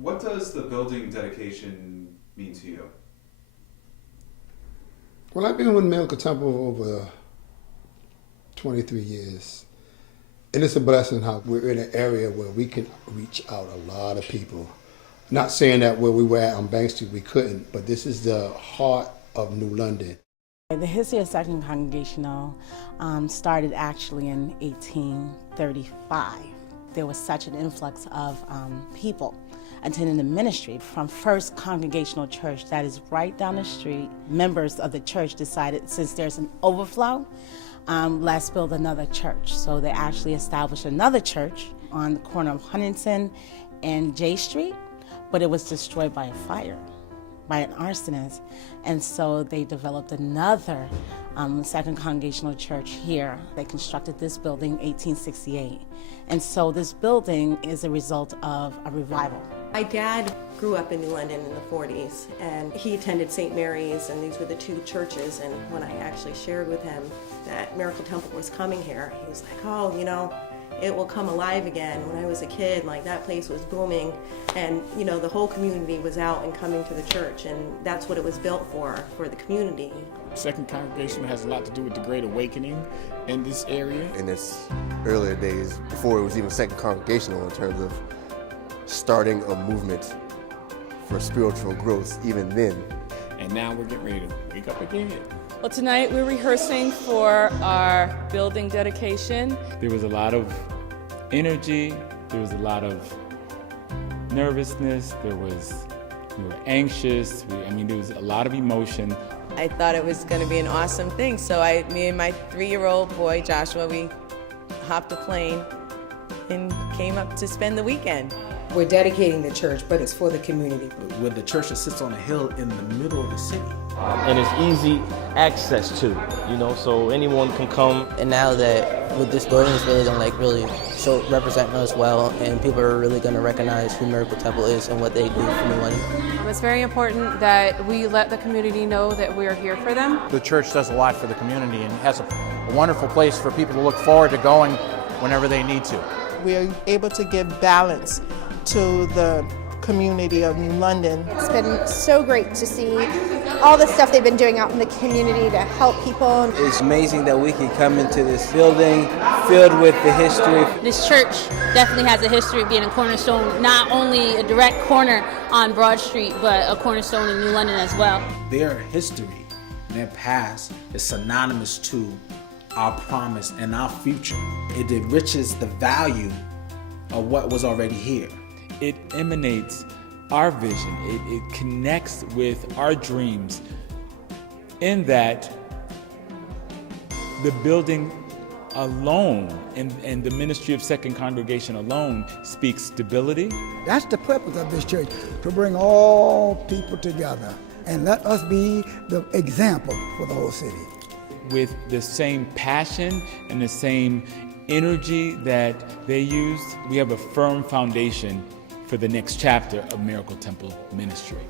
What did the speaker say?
What does the building dedication mean to you? Well, I've been with Miracle Temple over 23 years. And it's a blessing how we're in an area where we can reach out a lot of people. Not saying that where we were at on Bank Street we couldn't, but this is the heart of New London. The history of Second Congregational started actually in 1835. There was such an influx of people attending the ministry from First Congregational Church that is right down the street. Members of the church decided, since there's an overflow, let's build another church. So they actually established another church on the corner of Huntington and J Street, but it was destroyed by a fire, by an arsonist. And so they developed another Second Congregational Church here. They constructed this building in 1868. And so this building is a result of a revival. My dad grew up in New London in the 40s, and he attended St. Mary's, and these were the two churches. And when I actually shared with him that Miracle Temple was coming here, he was like, oh, you know, it will come alive again. When I was a kid, like, that place was booming, and you know, the whole community was out and coming to the church, and that's what it was built for the community. Second Congregational has a lot to do with the Great Awakening in this area. In its earlier days, before it was even Second Congregational, in terms of starting a movement for spiritual growth, even then. And now we're getting ready to wake up again. Well, tonight we're rehearsing for our building dedication. There was a lot of energy, there was a lot of nervousness, we were anxious, there was a lot of emotion. I thought it was going to be an awesome thing, so me and my 3-year-old boy, Joshua, we hopped a plane and came up to spend the weekend. We're dedicating the church, but it's for the community. With the church that sits on a hill in the middle of the city. And it's easy access to, so anyone can come. And now that with this building, it's really going to represent us well, and people are really going to recognize who Miracle Temple is and what they do for New London. It's very important that we let the community know that we are here for them. The church does a lot for the community and has a wonderful place for people to look forward to going whenever they need to. We are able to give balance to the community of New London. It's been so great to see all the stuff they've been doing out in the community to help people. It's amazing that we can come into this building filled with the history. This church definitely has a history of being a cornerstone, not only a direct corner on Broad Street, but a cornerstone in New London as well. Their history and their past is synonymous to our promise and our future. It enriches the value of what was already here. It emanates our vision. It connects with our dreams in that the building alone and the ministry of Second Congregation alone speaks stability. That's the purpose of this church, to bring all people together and let us be the example for the whole city. With the same passion and the same energy that they used, we have a firm foundation for the next chapter of Miracle Temple ministry.